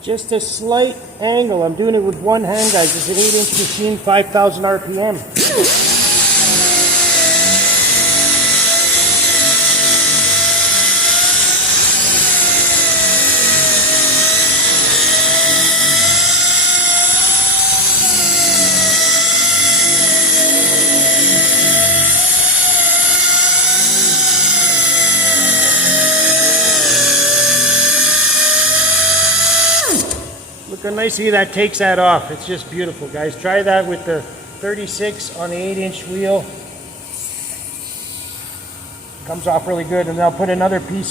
Just a slight angle. I'm doing it with one hand, guys. It's an 8-inch machine, 5,000 RPM. Look how nicely that takes that off. It's just beautiful, guys. Try that with the 36 on the 8-inch wheel. Comes off really good, and then I'll put another piece on.